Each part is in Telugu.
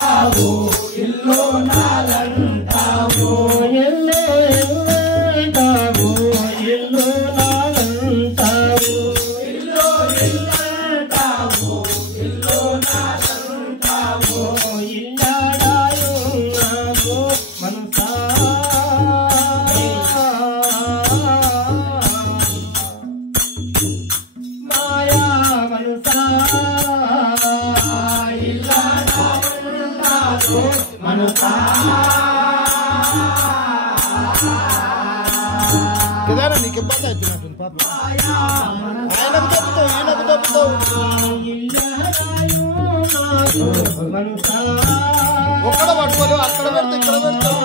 ఇల్లు నాలంటావు ఇల్లు ఇల్లంటావు ఇల్లు నాలంటావు ఇల్లు ఇల్లంటావు ఇల్లు నాలంటావు ఇల్లాడాయున్నావు మనసా మాయా మనసా కిదారా నీకు ఇబ్బంది అవుతున్నట్టుంది పాప ఆయనకు తప్పుతావు ఈయనకు తప్పుతావు ఒక్కడ పట్టుకోలేవు అక్కడ పెడితే ఇక్కడ పెడతావు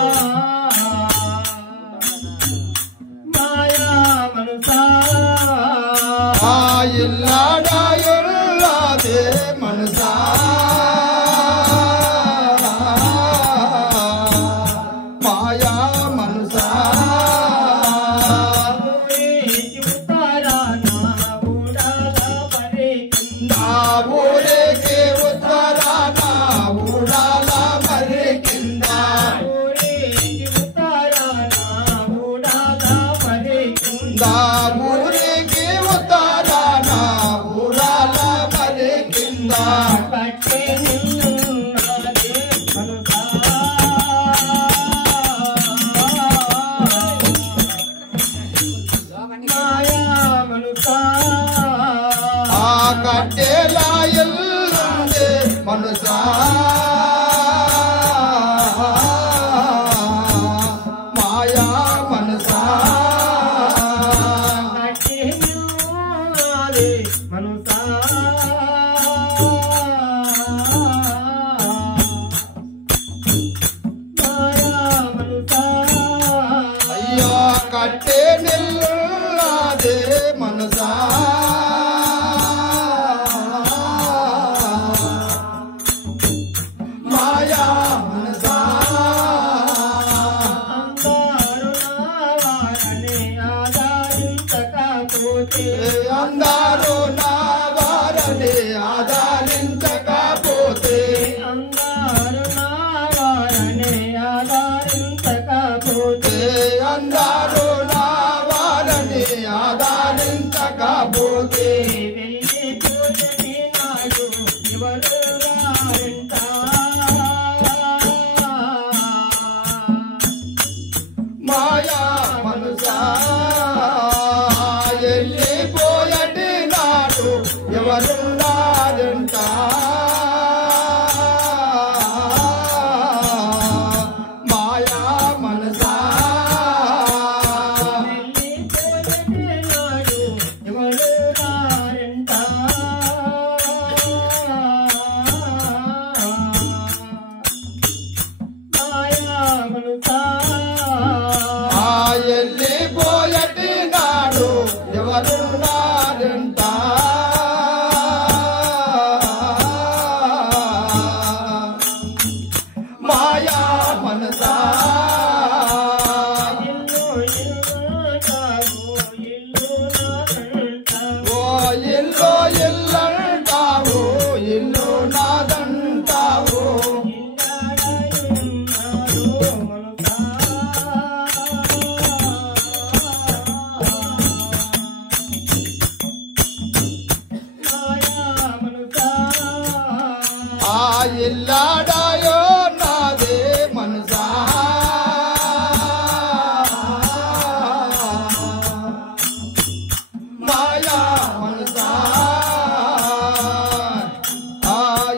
ఇల్లాడాయుల్లాదే మనసా కట్టేలా ఎల్లుండే మనసా మాయా మనసా మనసా మాయా మనసా అయ్యో కట్టే నిల్లాదే మనసా అందరూ నా వారని ఆదరించకపోతే అందరూ నా వారని ఆదరించకపోతే అందరూ నా వారని ఆదరించకపోతే వెళ్ళి చూడని నాడు ఎవరు రారంట మాయా మనసా వెళ్ళిపోయటి నాడు ఎవరున్నారంట మాయా మనసా వెళ్ళిపోయటి నాడు ఎవరున్నారంట మాయా మనసా వెళ్ళిపోయటి నాడు ఎవరున్నారంట మాయా మనసా ఓ ఇల్లు ఇల్లంటావు ఇల్లు నాదంటావు ఇల్లాడాయో నాదే మనసా మాయా మనసా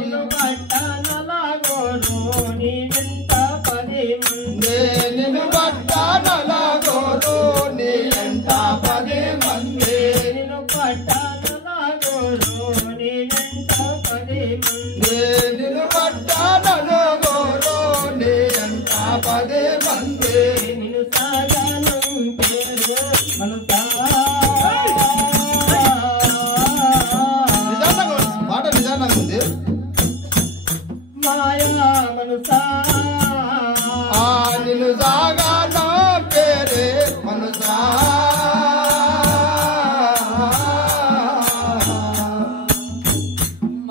ఇల్లు పట్టనలాగోను నీ వెంట 10 మంది నిన్ను పట్టనలాగోను నీ వెంట 10 మంది నిన్ను పట్టనలాగోను నీ వెంట 10 మంది నిన్ను పట్టనలో గోరో నీ వెంట 10 మంది నిన్ను సాగనం పేరు మనసా మాట నిజానంగా ఉంది మాయా మనసా నిన్ను సాగనా పేరే మనసా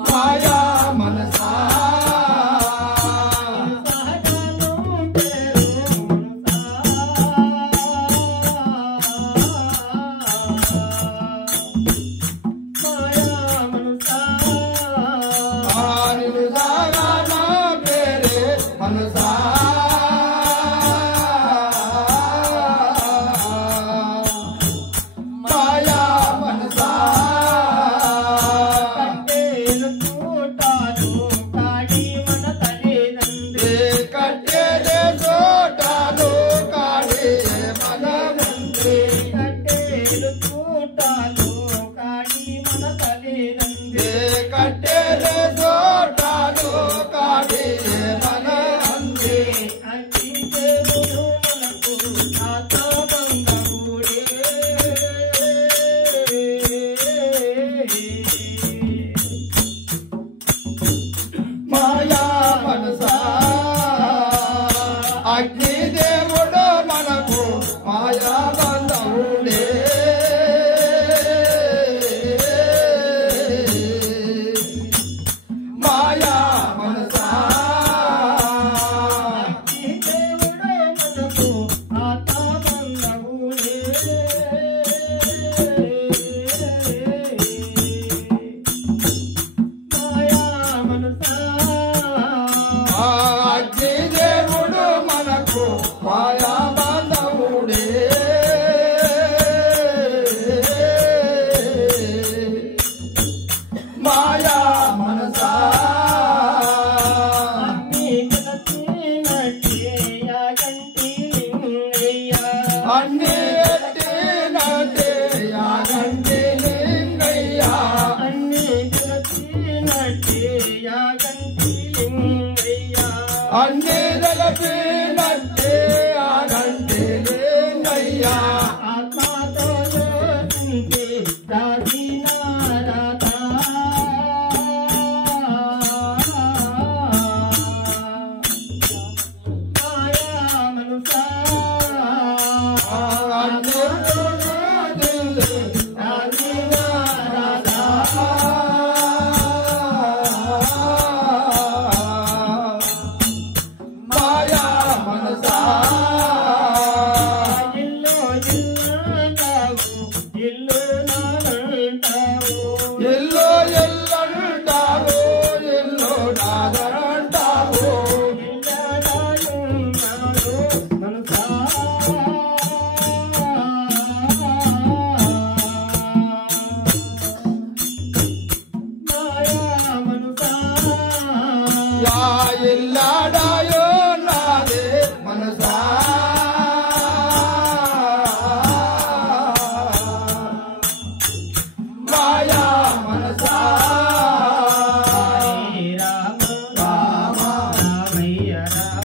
మాయా మనసా అగ్ని దేవుడు మనకు మాయా బంధవుడే మాయా మనసా మాయా బంధవుడే మాయా మనసా అన్ని ఎత్తినట్టే యాగంటి లింగయ్యా అన్ని తెలిపి